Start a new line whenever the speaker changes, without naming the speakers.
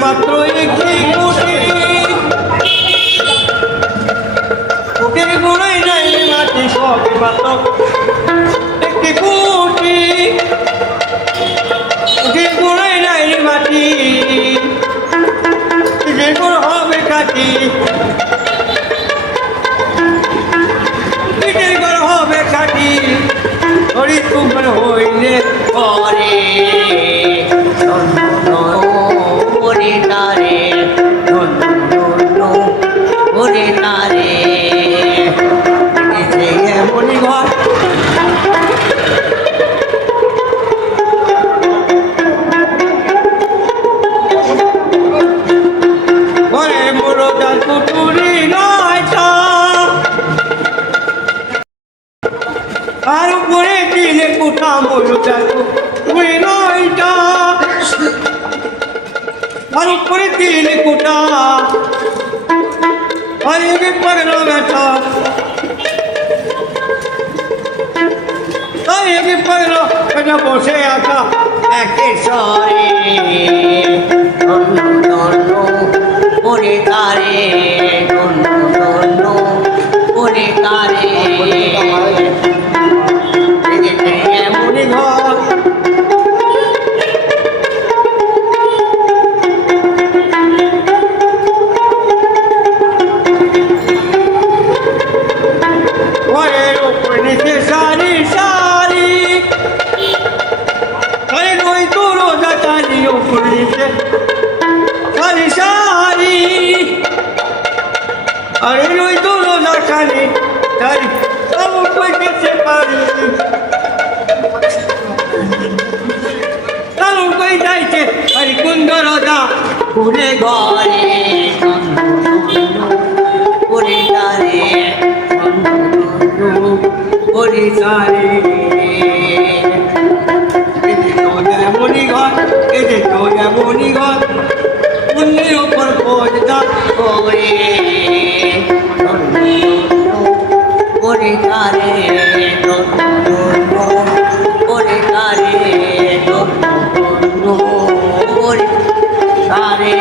মাত্র একটি কুটি কুটির গুড়ই নাই,
মাটি সবে মাত্র। একটি
কুটি কুটির গুড়ই নাই, মাটি। যে গুড় হবে কাটি। পিঠের গড় হবে কাটি। হরি তুমার হই উপরে দিলে কোথা আরে পাগল বেটা আরে পাগল বেটা বসে আছা একে সরে সারি সব কই গেছে পারি। সব কই যাইছে আরে কুন্দ রোজা ঘুরে ঘরে
ওরে তারে
ওরে সারি এতে তো যেমনই ঘর এতে তো যেমনই ঘর পুণ্যের ওপর পর্দা
ওরে ওরে তারে ওরে তারে ওরে তারে